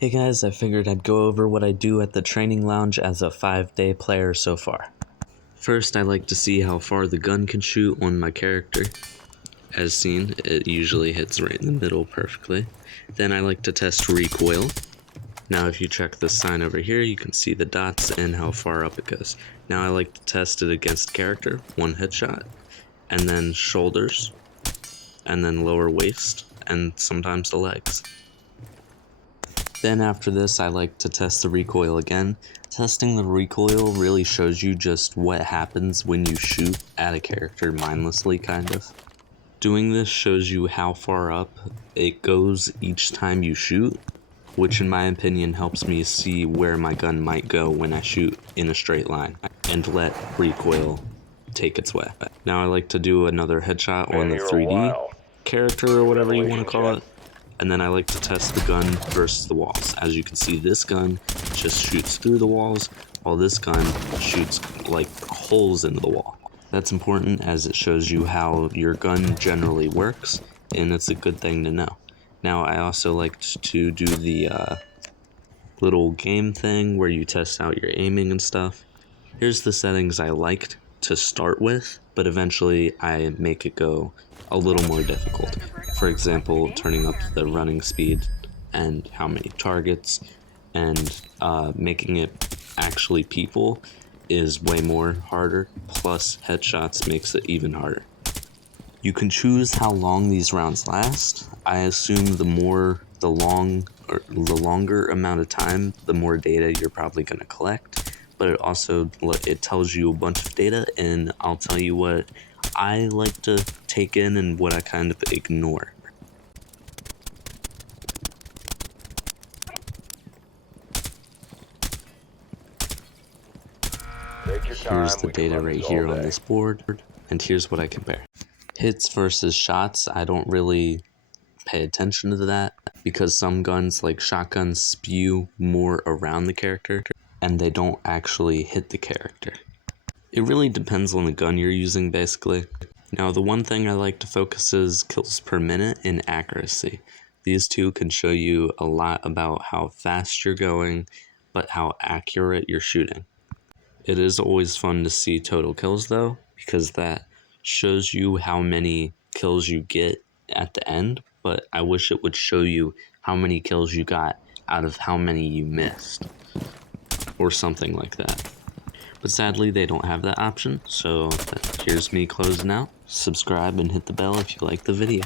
Hey guys, I figured I'd go over what I do at the training lounge as a 5-day player so far. First, I like to see how far the gun can shoot on my character. As seen, it usually hits right in the middle perfectly. Then I like to test recoil. Now if you check this sign over here, you can see the dots and how far up it goes. Now I like to test it against character, one headshot, and then shoulders, and then lower waist, and sometimes the legs. Then after this, I like to test the recoil again. Testing the recoil really shows you just what happens when you shoot at a character mindlessly, kind of. Doing this shows you how far up it goes each time you shoot, which in my opinion helps me see where my gun might go when I shoot in a straight line and let recoil take its way. Now I like to do another headshot on the 3D character or whatever you want to call it. And then I like to test the gun versus the walls. As you can see, this gun just shoots through the walls, while this gun shoots like holes into the wall. That's important as it shows you how your gun generally works, and it's a good thing to know. Now, I also like to do the little game thing where you test out your aiming and stuff. Here's the settings I liked to start with, but eventually I make it go a little more difficult. For example, turning up the running speed and how many targets, and making it actually people is way more harder, plus headshots makes it even harder. You can choose how long these rounds last. I assume the longer amount of time, the more data you're probably going to collect, but it tells you a bunch of data, and I'll tell you what I like to take in and what I kind of ignore. Here's the data right here on this board, and here's what I compare. Hits versus shots, I don't really pay attention to that because some guns like shotguns spew more around the character and they don't actually hit the character. It really depends on the gun you're using, basically. Now, the one thing I like to focus is kills per minute and accuracy. These two can show you a lot about how fast you're going, but how accurate you're shooting. It is always fun to see total kills though, because that shows you how many kills you get at the end, but I wish it would show you how many kills you got out of how many you missed, or something like that. But sadly, they don't have that option, so here's me closing out. Subscribe and hit the bell if you like the video.